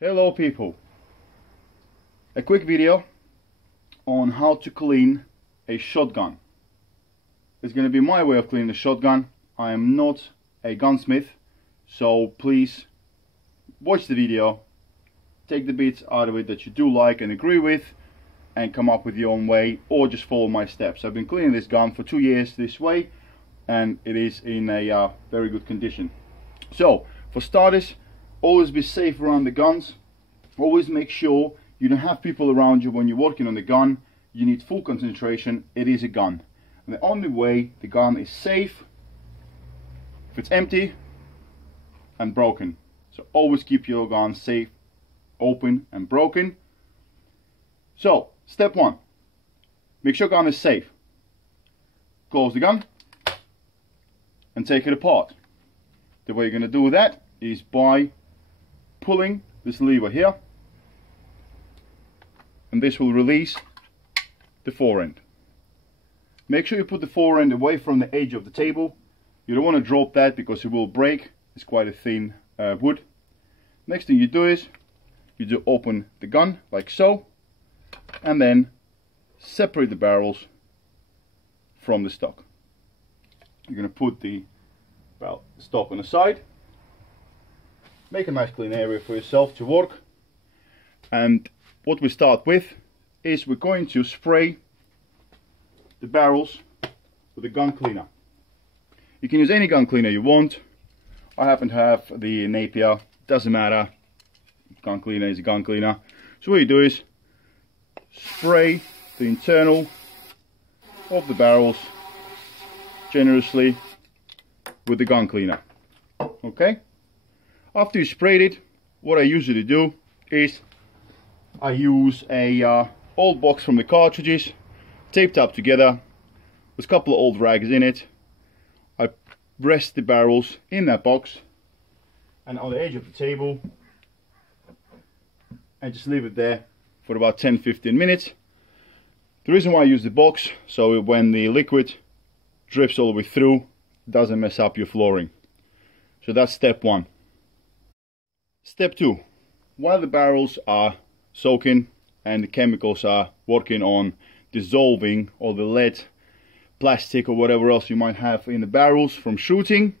Hello people, a quick video on how to clean a shotgun. It's going to be my way of cleaning a shotgun. I am not a gunsmith, so please watch the video, take the bits out of it that you do like and agree with, and come up with your own way, or just follow my steps. I've been cleaning this gun for 2 years this way, and it is in a very good condition. So for starters, always be safe around the guns. Always make sure you don't have people around you when you're working on the gun. You need full concentration. It is a gun, and the only way the gun is safe if it's empty and broken. So always keep your gun safe, open and broken. So step one, make sure gun is safe. Close the gun and take it apart. The way you're going to do that is by pulling this lever here, and this will release the fore end. Make sure you put the fore end away from the edge of the table. You don't want to drop that because it will break. It's quite a thin wood. Next thing you do is you do open the gun like so, and then separate the barrels from the stock. You're going to put the stock on the side. Make a nice clean area for yourself to work, and what we start with is we're going to spray the barrels with a gun cleaner. You can use any gun cleaner you want. I happen to have the Napier, doesn't matter, gun cleaner is a gun cleaner. So what you do is spray the internal of the barrels generously with the gun cleaner. Okay? After you sprayed it, what I usually do is I use a old box from the cartridges, taped up together with a couple of old rags in it. I rest the barrels in that box and on the edge of the table, and just leave it there for about 10-15 minutes. The reason why I use the box, so when the liquid drips all the way through, it doesn't mess up your flooring. So that's step one. Step two, while the barrels are soaking and the chemicals are working on dissolving all the lead, plastic or whatever else you might have in the barrels from shooting,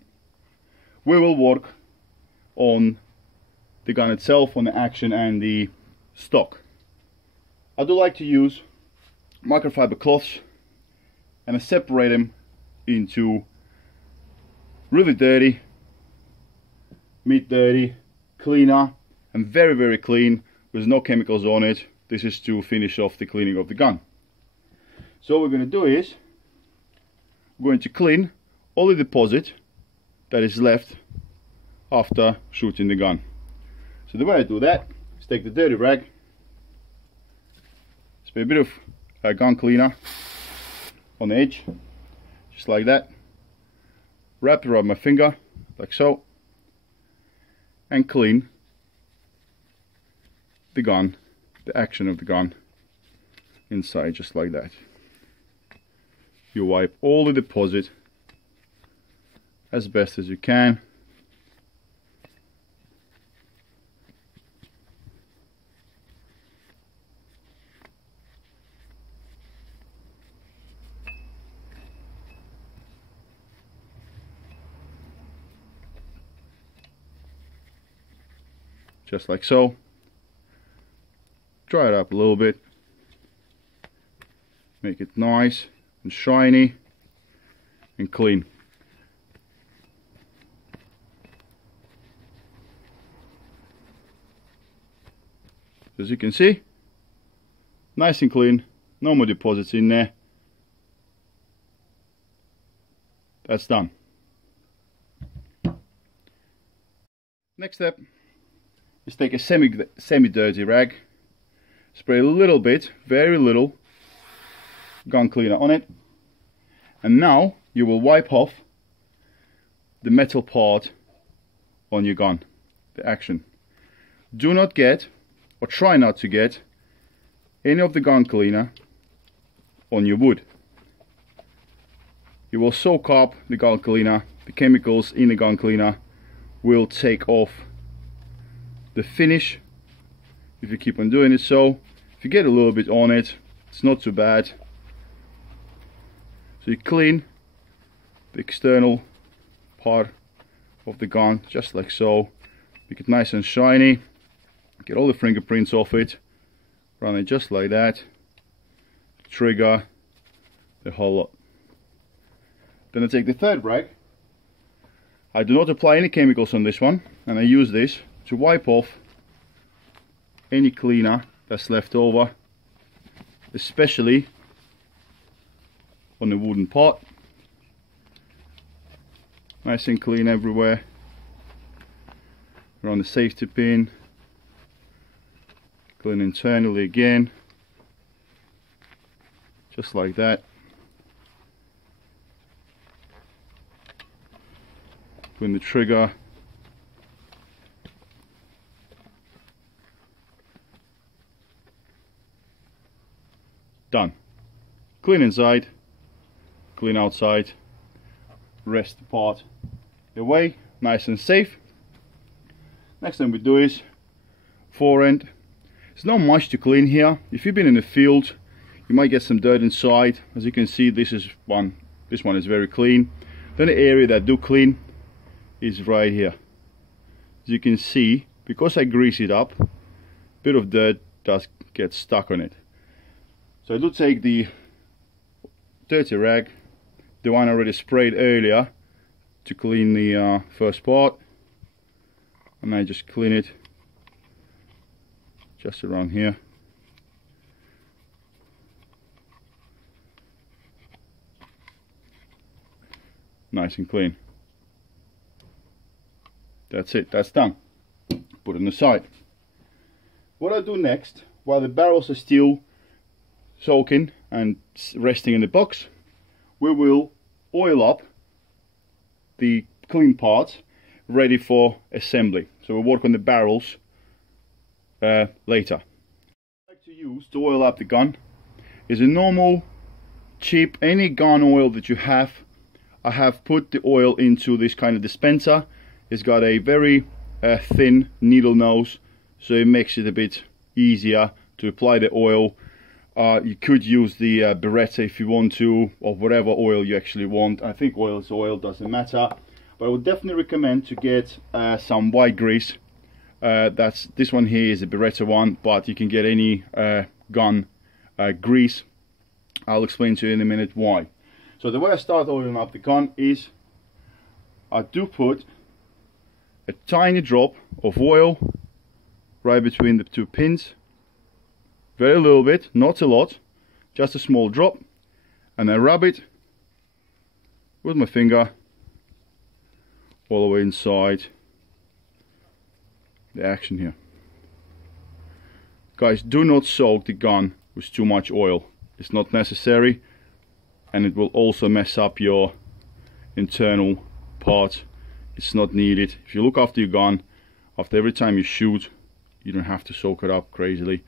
we will work on the gun itself, on the action and the stock. I do like to use microfiber cloths, and I separate them into really dirty, mid dirty, cleaner, and very, very clean with no chemicals on it. This is to finish off the cleaning of the gun. So what we're going to do is we're going to clean all the deposit that is left after shooting the gun. So the way I do that is take the dirty rag, spray a bit of gun cleaner on the edge, just like that, wrap it around my finger like so, and clean the gun, the action of the gun inside, just like that. You wipe all the deposit as best as you can. Just like so. Dry it up a little bit. Make it nice and shiny and clean. As you can see, nice and clean, no more deposits in there. That's done. Next step is take a semi-dirty rag, spray a little bit, very little, gun cleaner on it, and now you will wipe off the metal part on your gun, the action. Do not get, or try not to get, any of the gun cleaner on your wood. You will soak up the gun cleaner, the chemicals in the gun cleaner will take off the finish if you keep on doing it. So if you get a little bit on it, it's not too bad. So you clean the external part of the gun just like so, make it nice and shiny, get all the fingerprints off it, run it just like that, trigger, the whole lot. Then I take the third rag. I do not apply any chemicals on this one, and I use this to wipe off any cleaner that's left over, especially on the wooden part. Nice and clean everywhere, around the safety pin, clean internally again, just like that. Clean the trigger, done. Clean inside, clean outside, rest the part away, nice and safe. Next thing we do is fore end. There's not much to clean here. If you've been in the field, you might get some dirt inside. As you can see, this one is very clean. Then the area that do clean is right here. As you can see, because I grease it up, a bit of dirt does get stuck on it. So I do take the dirty rag, the one I already sprayed earlier, to clean the first part, and I just clean it just around here. Nice and clean. That's it, that's done. Put it on the side. What I do next, while the barrels are still soaking and resting in the box, we will oil up the clean parts ready for assembly. So we'll work on the barrels later. What I like to use to oil up the gun is a normal, cheap, any gun oil that you have. I have put the oil into this kind of dispenser. It's got a very thin needle nose, so it makes it a bit easier to apply the oil. You could use the Beretta if you want to, or whatever oil you actually want. I think oil is oil, doesn't matter. But I would definitely recommend to get some white grease. This one here is a Beretta one, but you can get any gun grease. I'll explain to you in a minute why. So the way I start oiling up the gun is I do put a tiny drop of oil right between the two pins. Very little bit, not a lot, just a small drop, and I rub it with my finger all the way inside the action here. Guys, do not soak the gun with too much oil. It's not necessary, and it will also mess up your internal parts. It's not needed. If you look after your gun, after every time you shoot, you don't have to soak it up crazily.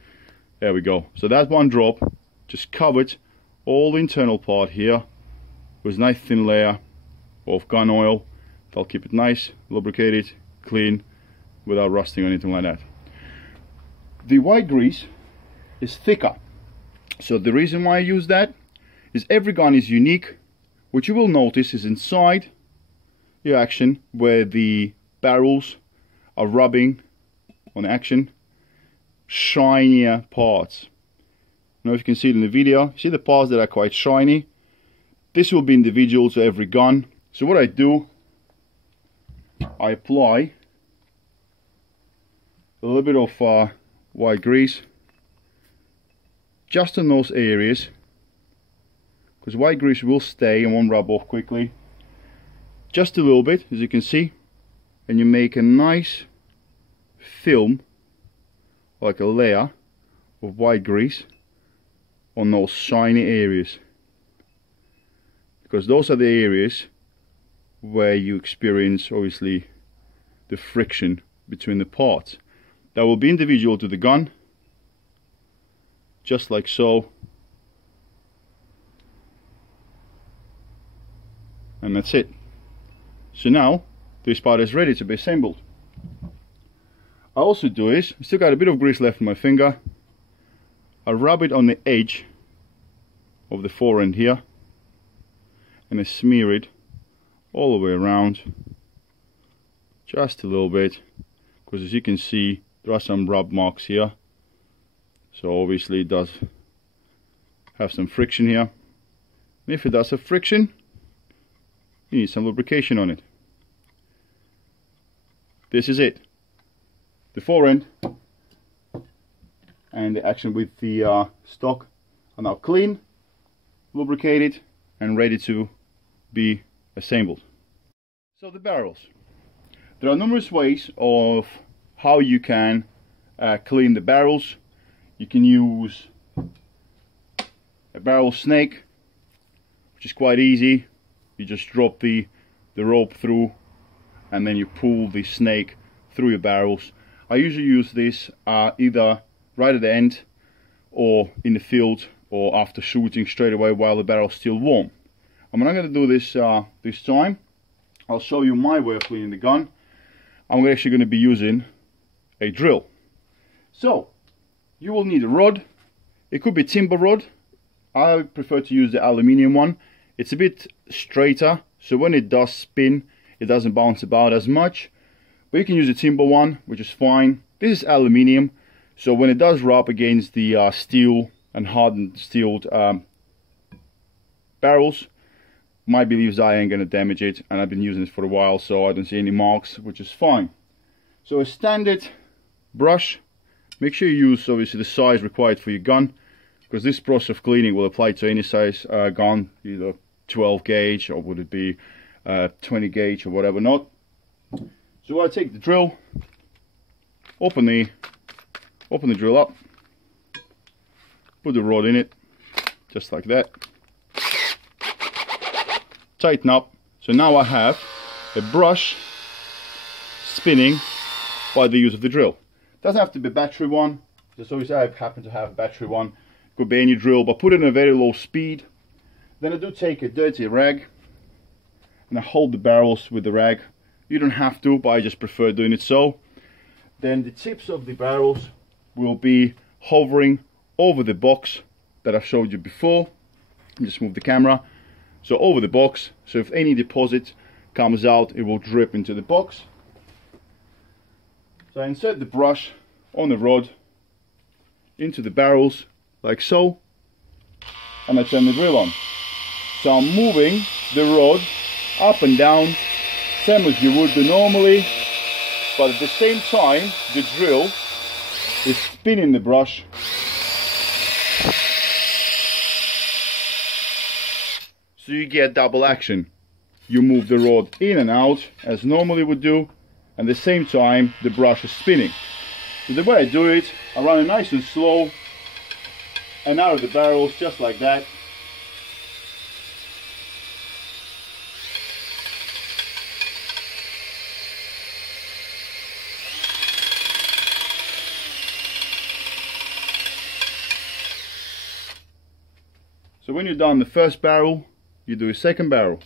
There we go. So that one drop just covered all the internal part here with a nice thin layer of gun oil. That'll keep it nice, lubricated, clean, without rusting or anything like that. The white grease is thicker. So the reason why I use that is every gun is unique. What you will notice is inside your action, where the barrels are rubbing on action, shinier parts. I don't know if you can see it in the video. See the parts that are quite shiny? This will be individual to every gun. So what I do, I apply a little bit of white grease just on those areas, because white grease will stay and won't rub off quickly. Just a little bit, as you can see, and you make a nice film, like a layer of white grease on those shiny areas, because those are the areas where you experience obviously the friction between the parts. That will be individual to the gun, just like so, and that's it. So now this part is ready to be assembled. I also do is, I still got a bit of grease left in my finger. I rub it on the edge of the fore end here, and I smear it all the way around, just a little bit, because as you can see there are some rub marks here, so obviously it does have some friction here, and if it does have friction, you need some lubrication on it. This is it. The fore end and the action with the stock are now clean, lubricated and ready to be assembled. So the barrels. There are numerous ways of how you can clean the barrels. You can use a barrel snake, which is quite easy. You just drop the rope through and then you pull the snake through your barrels. I usually use this either right at the end or in the field or after shooting straight away while the barrel's still warm. I'm not going to do this this time. I'll show you my way of cleaning the gun. I'm actually going to be using a drill. So you will need a rod. It could be timber rod. I prefer to use the aluminium one. It's a bit straighter, so when it does spin it doesn't bounce about as much. But you can use a timber one, which is fine. This is aluminium, so when it does rub against the steel and hardened steel barrels, my belief is I ain't gonna damage it, and I've been using this for a while, so I don't see any marks, which is fine. So a standard brush, make sure you use obviously the size required for your gun, because this process of cleaning will apply to any size gun, either 12 gauge or would it be 20 gauge or whatever not. So I take the drill, open the drill up, put the rod in it, just like that, tighten up. So now I have a brush spinning by the use of the drill. Doesn't have to be a battery one, just always I happen to have a battery one, could be any drill, but put it in a very low speed. Then I do take a dirty rag and I hold the barrels with the rag. You don't have to, but I just prefer doing it so. Then the tips of the barrels will be hovering over the box that I showed you before. Just move the camera. So over the box, so if any deposit comes out, it will drip into the box. So I insert the brush on the rod into the barrels, like so, and I turn the drill on. So I'm moving the rod up and down, same as you would do normally, but at the same time the drill is spinning the brush so you get double action. You move the rod in and out as normally would do, and at the same time the brush is spinning. So the way I do it, I run it nice and slow and out of the barrels, just like that. So when you're done the first barrel, you do a second barrel.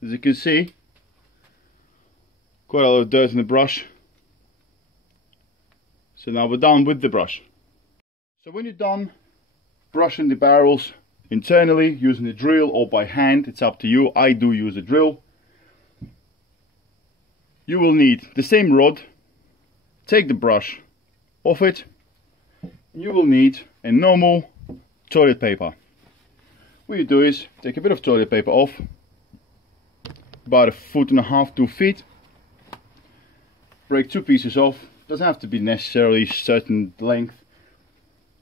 As you can see, quite a lot of dirt in the brush. So now we're done with the brush. So when you're done brushing the barrels internally using a drill or by hand, it's up to you. I do use a drill. You will need the same rod. Take the brush off it. You will need a normal toilet paper. what you do is take a bit of toilet paper off, about 1.5 to 2 feet, break 2 pieces off, doesn't have to be necessarily certain length,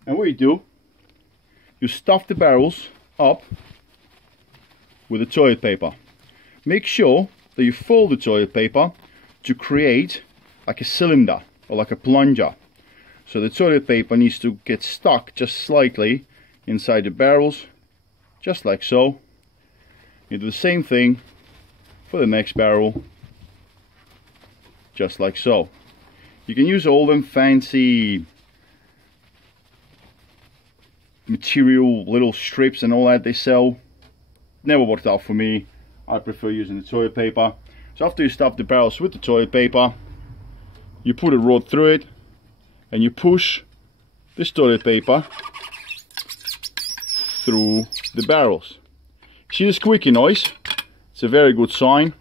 and what you do, you stuff the barrels up with the toilet paper. Make sure that you fold the toilet paper to create like a cylinder or like a plunger. So the toilet paper needs to get stuck just slightly inside the barrels, just like so. You do the same thing for the next barrel, just like so. You can use all them fancy material little strips and all that they sell. Never worked out for me. I prefer using the toilet paper. So after you stuff the barrels with the toilet paper, you put a rod through it and you push this toilet paper through the barrels. See the squeaky noise? It's a very good sign.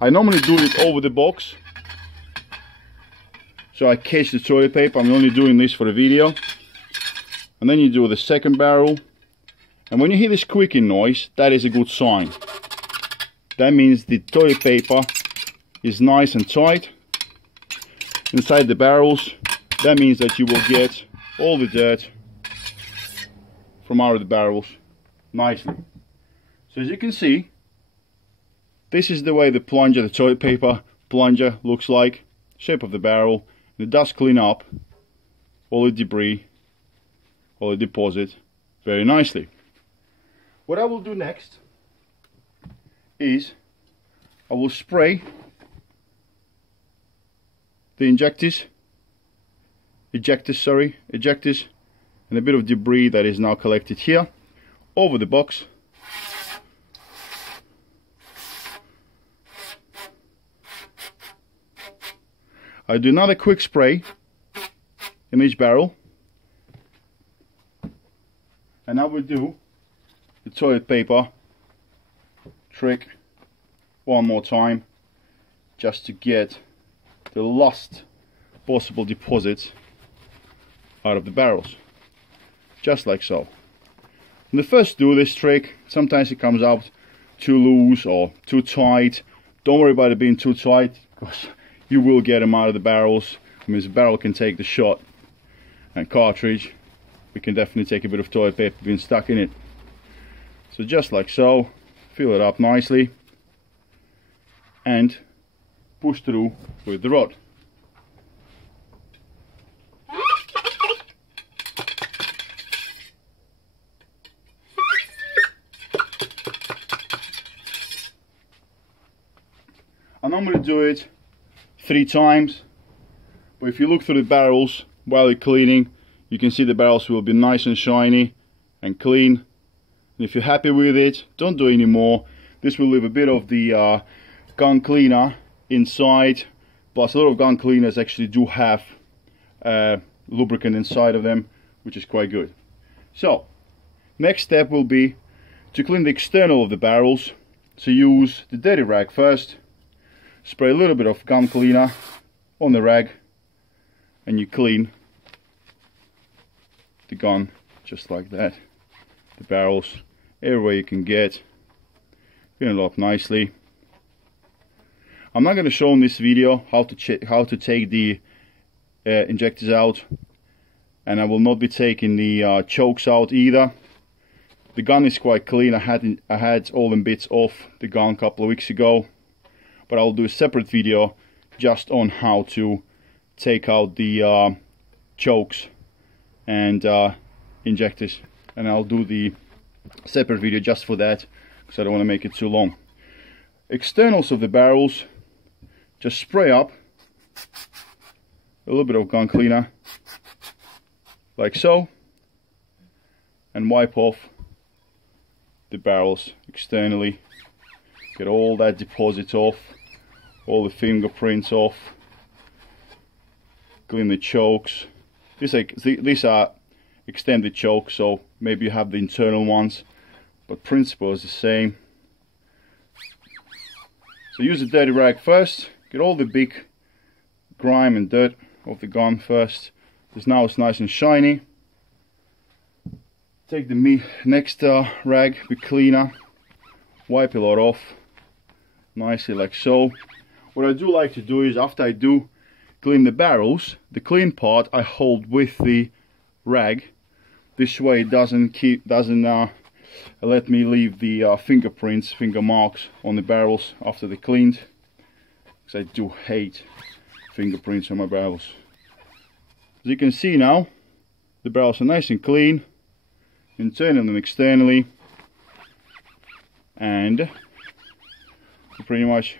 I normally do it over the box, so I catch the toilet paper. I'm only doing this for the video. And then you do the second barrel, and when you hear the squeaking noise, that is a good sign. That means the toilet paper is nice and tight inside the barrels. That means that you will get all the dirt from out of the barrels nicely. So as you can see, this is the way the plunger, the toilet paper plunger looks like, shape of the barrel. And it does clean up all the debris, all the deposit very nicely. What I will do next is I will spray the ejectors, and a bit of debris that is now collected here over the box. I do another quick spray in each barrel, and I will do the toilet paper trick one more time, just to get the last possible deposits out of the barrels, just like so. When you first do this trick, sometimes it comes out too loose or too tight. Don't worry about it being too tight, because you will get them out of the barrels. I mean, the barrel can take the shot, and cartridge, we can definitely take a bit of toilet paper being stuck in it. So just like so, fill it up nicely and push through with the rod. I normally do it 3 times, but if you look through the barrels while you're cleaning, you can see the barrels will be nice and shiny and clean. And if you're happy with it, don't do any more. This will leave a bit of the gun cleaner inside, plus a lot of gun cleaners actually do have lubricant inside of them, which is quite good. So next step will be to clean the external of the barrels. So use the dirty rag first, spray a little bit of gun cleaner on the rag, and you clean the gun just like that. The barrels everywhere you can get, clean it up nicely. I'm not going to show in this video how to take the injectors out, and I will not be taking the chokes out either. The gun is quite clean. I had all them bits off the gun a couple of weeks ago, but I'll do a separate video just on how to take out the chokes and injectors, and I'll do the separate video just for that, because I don't want to make it too long. Externals of the barrels, just spray up a little bit of gun cleaner like so, and wipe off the barrels externally. Get all that deposit off, all the fingerprints off, clean the chokes. These are extended chokes, so maybe you have the internal ones, but principle is the same. So use the dirty rag first, get all the big grime and dirt off the gun first, because now it's nice and shiny. Take the next rag, bit cleaner, wipe a lot off nicely like so. What I do like to do is, after I do clean the barrels, the clean part I hold with the rag. This way it doesn't let me leave the fingerprints, finger marks on the barrels after they're cleaned, because I do hate fingerprints on my barrels. As you can see now, the barrels are nice and clean, internally and externally, and we're pretty much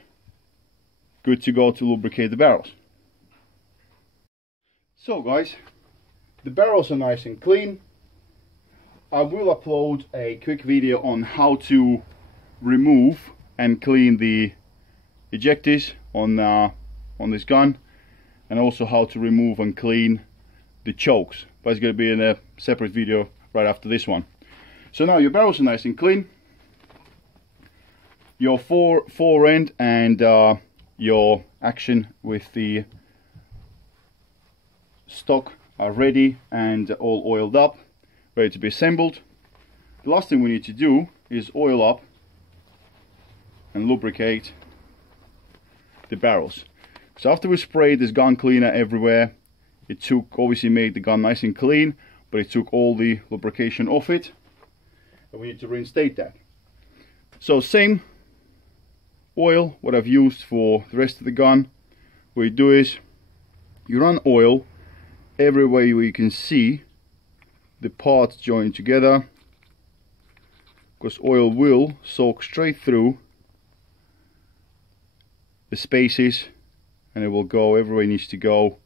good to go to lubricate the barrels. So guys, the barrels are nice and clean. I will upload a quick video on how to remove and clean the ejectors on this gun, and also how to remove and clean the chokes, but it's going to be in a separate video right after this one. So now your barrels are nice and clean, your fore end and your action with the stock are ready and all oiled up, ready to be assembled. The last thing we need to do is oil up and lubricate the barrels. So after we sprayed this gun cleaner everywhere, it took, obviously made the gun nice and clean, but it took all the lubrication off it, and we need to reinstate that. So same oil what I've used for the rest of the gun. What you do is you run oil everywhere where you can see the parts joined together, because oil will soak straight through the spaces and it will go everywhere it needs to go,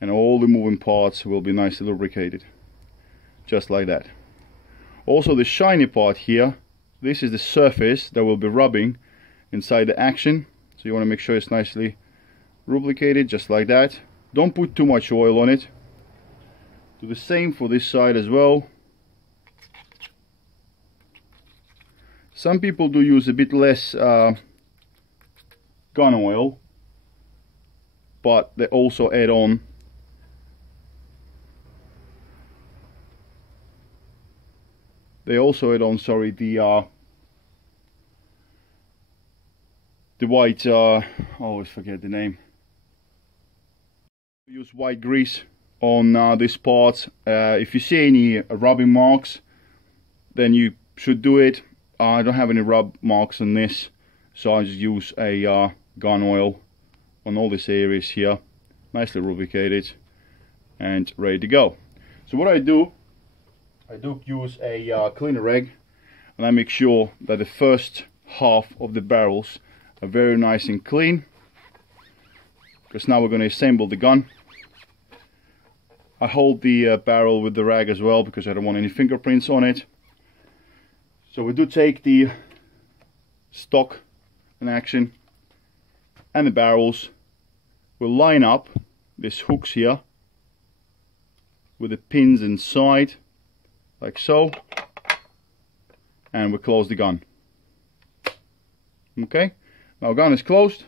and all the moving parts will be nicely lubricated, just like that. Also the shiny part here, this is the surface that will be rubbing inside the action, so you want to make sure it's nicely lubricated, just like that. Don't put too much oil on it. Do the same for this side as well. Some people do use a bit less gun oil, but they also add on sorry, the white, I always forget the name. Use white grease on this part. If you see any rubbing marks, then you should do it. I don't have any rub marks on this, so I just use a gun oil on all these areas here, nicely lubricated and ready to go. So what I do use a cleaner rag, and I make sure that the first half of the barrels are very nice and clean, because now we're going to assemble the gun. I hold the barrel with the rag as well, because I don't want any fingerprints on it. So we do take the stock in action and the barrels. We'll line up these hooks here with the pins inside, like so, and we close the gun. Okay, now gun is closed.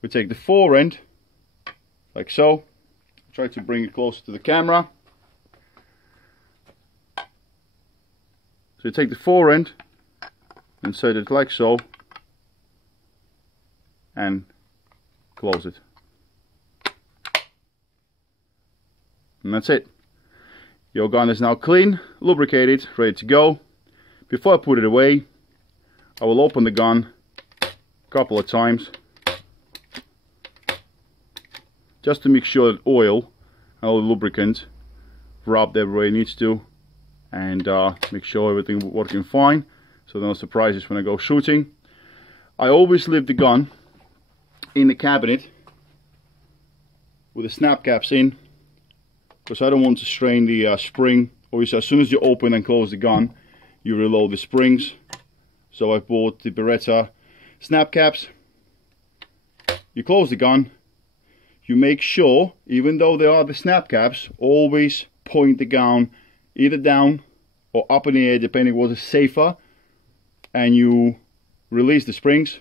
We take the fore end, like so. Try to bring it closer to the camera. So you take the fore end, insert it like so, and close it. And that's it. Your gun is now clean, lubricated, ready to go. Before I put it away, I will open the gun a couple of times, just to make sure that oil and all the lubricant rubbed everywhere it needs to, and make sure everything working fine, so no surprises when I go shooting. I always leave the gun in the cabinet with the snap caps in, because I don't want to strain the spring. Obviously, as soon as you open and close the gun, you reload the springs. So I bought the Beretta snap caps. You close the gun. You make sure, even though they are the snap caps, always point the gun either down or up in the air, depending what is safer, and you release the springs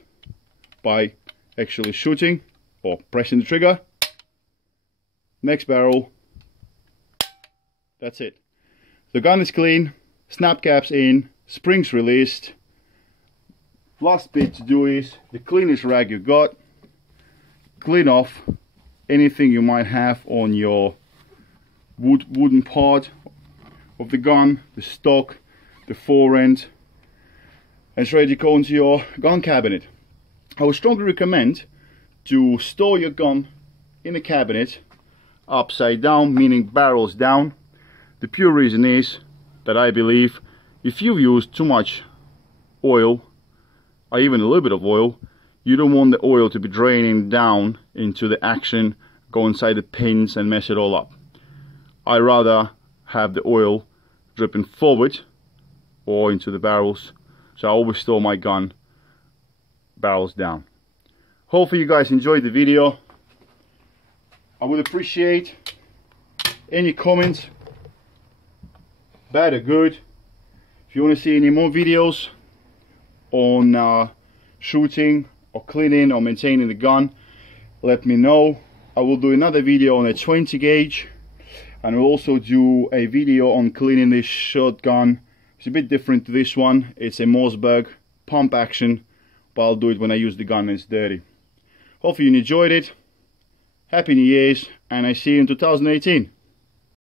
by actually shooting or pressing the trigger. Next barrel. That's it. The gun is clean, snap caps in, springs released. Last bit to do is the cleanest rag you got. Clean off anything you might have on your wooden part of the gun, the stock, the fore end, and it's ready to go into your gun cabinet. I would strongly recommend to store your gun in a cabinet upside down, meaning barrels down. The pure reason is that I believe if you've used too much oil, or even a little bit of oil, you don't want the oil to be draining down into the action, go inside the pins and mess it all up. I rather have the oil dripping forward or into the barrels, so I always store my gun barrels down. Hopefully you guys enjoyed the video. I would appreciate any comments, bad or good. If you want to see any more videos on shooting or cleaning or maintaining the gun, let me know. I will do another video on a 20 gauge, and we'll also do a video on cleaning this shotgun. It's a bit different to this one. It's a Mossberg pump action, but I'll do it when I use the gun and it's dirty. Hopefully you enjoyed it. Happy New Year's, and I see you in 2018.